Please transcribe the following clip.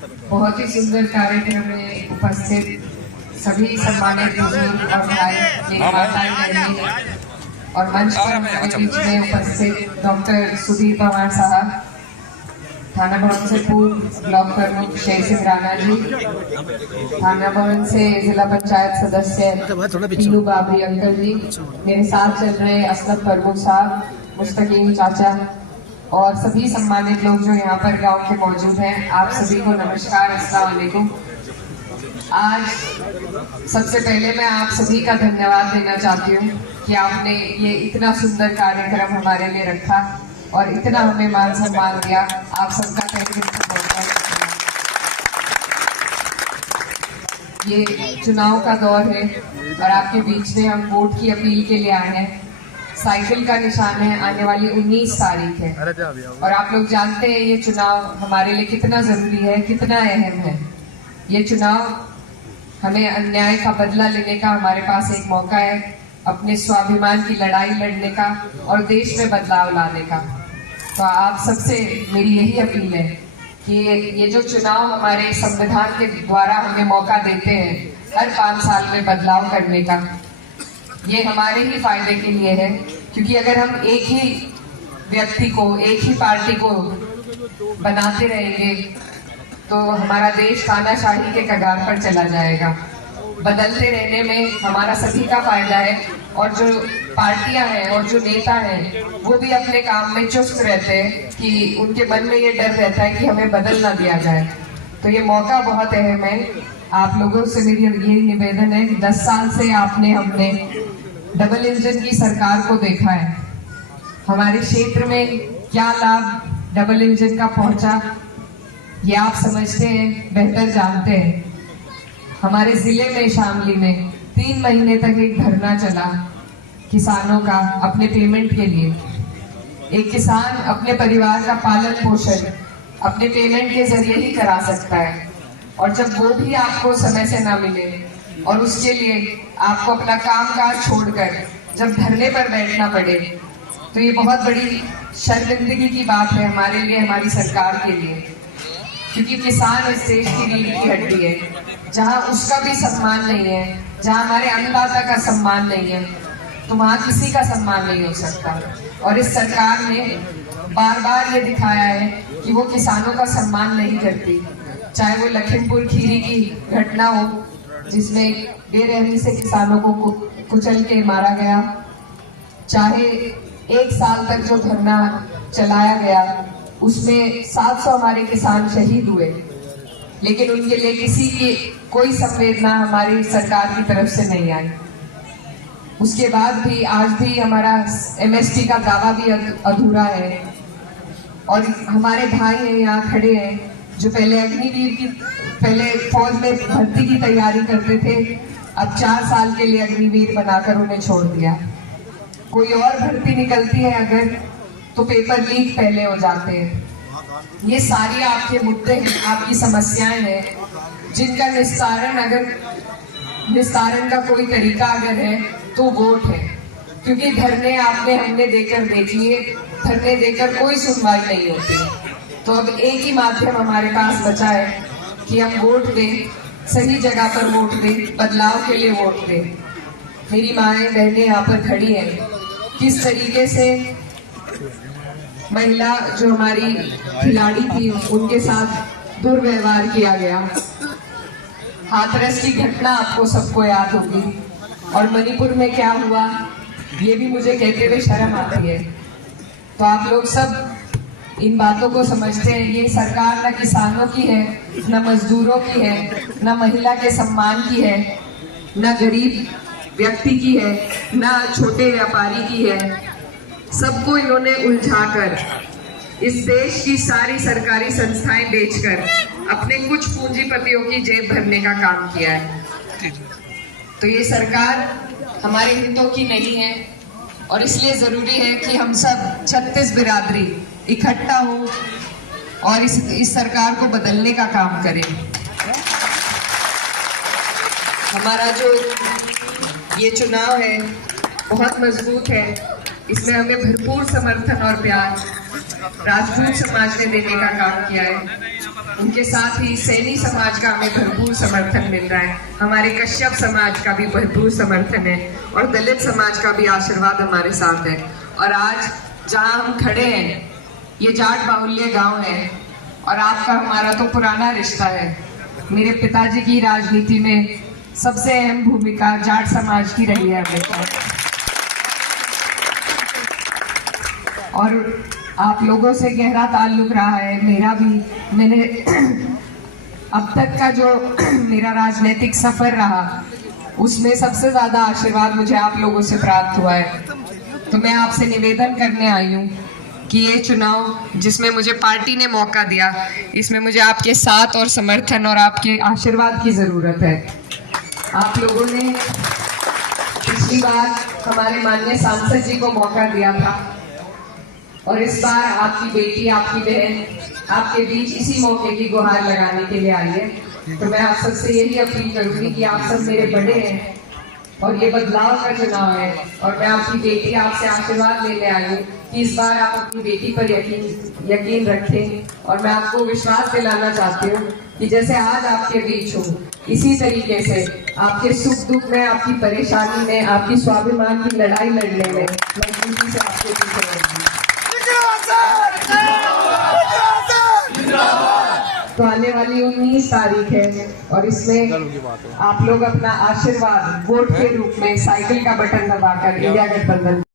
बहुत ही सुंदर कार्यक्रम में उपस्थित सभी सम्मानित बुजुर्ग और भाई मेरी माताएं बहनें और मंच पर हमारे बीच में उपस्थित डॉक्टर सुधीर पवार साहब, थाना भवन से पूर्व ब्लॉक प्रमुख शेर सिंह राणा जी, थाना भवन से जिला पंचायत सदस्य पीनू बाबरी अंकल जी, मेरे साथ चल रहे असलम प्रमुख साहब, मुस्तकीम चाचा और सभी सम्मानित लोग जो यहाँ पर गांव के मौजूद हैं, आप सभी को नमस्कार, अस्सलाम वालेकुम। आज सबसे पहले मैं आप सभी का धन्यवाद देना चाहती हूँ कि आपने ये इतना सुंदर कार्यक्रम हमारे लिए रखा और इतना हमें मान सम्मान दिया। आप सबका तहे दिल से बहुत-बहुत धन्यवाद। ये चुनाव का दौर है और आपके बीच में हम वोट की अपील के लिए आए हैं। साइकिल का निशान है, आने वाली 19 तारीख है और आप लोग जानते हैं ये चुनाव हमारे लिए कितना जरूरी है, कितना अहम है। ये चुनाव हमें अन्याय का बदला लेने का हमारे पास एक मौका है, अपने स्वाभिमान की लड़ाई लड़ने का और देश में बदलाव लाने का। तो आप सबसे मेरी यही अपील है कि ये जो चुनाव हमारे संविधान के द्वारा हमें मौका देते हैं हर 5 साल में बदलाव करने का, ये हमारे ही फायदे के लिए है। क्योंकि अगर हम एक ही व्यक्ति को, एक ही पार्टी को बनाते रहेंगे तो हमारा देश तानाशाही के कगार पर चला जाएगा। बदलते रहने में हमारा सभी का फायदा है और जो पार्टियां हैं और जो नेता हैं वो भी अपने काम में चुस्त रहते हैं कि उनके मन में ये डर रहता है कि हमें बदल ना दिया जाए। तो ये मौका बहुत अहम है। आप लोगों से मेरी यही निवेदन है कि 10 साल से हमने डबल इंजन की सरकार को देखा है। हमारे क्षेत्र में क्या लाभ डबल इंजन का पहुंचा ये आप समझते हैं, बेहतर जानते हैं। हमारे जिले में शामली में 3 महीने तक एक धरना चला किसानों का अपने पेमेंट के लिए। एक किसान अपने परिवार का पालन पोषण अपने पेमेंट के जरिए ही करा सकता है और जब वो भी आपको समय से ना मिले और उसके लिए आपको अपना कामकाज छोड़कर जब धरने पर बैठना पड़े तो ये बहुत बड़ी शर्मिंदगी की बात है हमारे लिए, हमारी सरकार के लिए। क्योंकि किसान इस देश की रीढ़ की हड्डी है। जहाँ उसका भी सम्मान नहीं है, जहाँ हमारे अन्नदाता का सम्मान नहीं है, तो वहाँ किसी का सम्मान नहीं हो सकता। और इस सरकार ने बार बार ये दिखाया है कि वो किसानों का सम्मान नहीं करती। चाहे वो लखीमपुर खीरी की घटना हो जिसमें बेरहमी से किसानों को कुचल के मारा गया, चाहे 1 साल तक जो धरना चलाया गया उसमें 700 हमारे किसान शहीद हुए, लेकिन उनके लिए किसी की कोई संवेदना हमारी सरकार की तरफ से नहीं आई। उसके बाद भी आज भी हमारा MSP का दावा भी अधूरा है। और हमारे भाई हैं यहाँ खड़े हैं जो पहले अग्निवीर की पहले फौज में भर्ती की तैयारी करते थे, अब 4 साल के लिए अग्निवीर बनाकर उन्हें छोड़ दिया। कोई और भर्ती निकलती है अगर तो पेपर लीक पहले हो जाते हैं। ये सारी आपके मुद्दे हैं, आपकी समस्याएं हैं जिनका निस्तारण का कोई तरीका अगर है तो वोट है। क्योंकि धरने हमने देकर देख लिए, धरने देकर कोई सुनवाई नहीं होती। तो अब एक ही माध्यम हमारे पास बचा है कि हम वोट दें, सही जगह पर वोट दें, बदलाव के लिए वोट दें। मेरी माएँ बहनें यहाँ पर खड़ी हैं, किस तरीके से महिला जो हमारी खिलाड़ी थी उनके साथ दुर्व्यवहार किया गया। हाथरस की घटना आपको सबको याद होगी और मणिपुर में क्या हुआ ये भी मुझे कहते हुए शर्म आती है। तो आप लोग सब इन बातों को समझते हैं। ये सरकार न किसानों की है, न मजदूरों की है, न महिला के सम्मान की है, न गरीब व्यक्ति की है, न छोटे व्यापारी की है। सबको इन्होंने उलझाकर इस देश की सारी सरकारी संस्थाएं बेचकर अपने कुछ पूंजीपतियों की जेब भरने का काम किया है। तो ये सरकार हमारे हितों की नहीं है और इसलिए जरूरी है कि हम सब 36 बिरादरी इकट्ठा हो और इस सरकार को बदलने का काम करें। हमारा जो ये चुनाव है बहुत मजबूत है, इसमें हमें भरपूर समर्थन और प्यार राजपूत समाज ने देने का काम किया है। उनके साथ ही सैनी समाज का हमें भरपूर समर्थन मिल रहा है, हमारे कश्यप समाज का भी भरपूर समर्थन है और दलित समाज का भी आशीर्वाद हमारे साथ है। और आज जहां हम खड़े हैं ये जाट बाहुल्य गांव है और आपका हमारा तो पुराना रिश्ता है। मेरे पिताजी की राजनीति में सबसे अहम भूमिका जाट समाज की रही है हमेशा, और आप लोगों से गहरा ताल्लुक रहा है मेरा भी। मैंने अब तक का जो मेरा राजनीतिक सफर रहा उसमें सबसे ज्यादा आशीर्वाद मुझे आप लोगों से प्राप्त हुआ है। तो मैं आपसे निवेदन करने आई हूँ कि ये चुनाव जिसमें मुझे पार्टी ने मौका दिया, इसमें मुझे आपके साथ और समर्थन और आपके आशीर्वाद की जरूरत है। आप लोगों ने पिछली बार हमारे माननीय सांसद जी को मौका दिया था और इस बार आपकी बेटी, आपकी बहन आपके बीच इसी मौके की गुहार लगाने के लिए आई है। तो मैं आप सबसे यही अपील करूंगी कि आप सब मेरे बड़े हैं और ये बदलाव का चुनाव है और मैं आपकी बेटी आपसे आशीर्वाद लेने आई हूँ कि इस बार आप अपनी बेटी पर यकीन रखें। और मैं आपको विश्वास दिलाना चाहती हूँ कि जैसे आज आपके बीच हूँ इसी तरीके से आपके सुख दुख में, आपकी परेशानी में, आपकी स्वाभिमान की लड़ाई लड़ने में मजबूती से आपके पीछे रहूंगी। तो आने वाली 19 तारीख है और इसमें आप लोग अपना आशीर्वाद वोट के रूप में साइकिल का बटन दबाकर इंडिया गठबंधन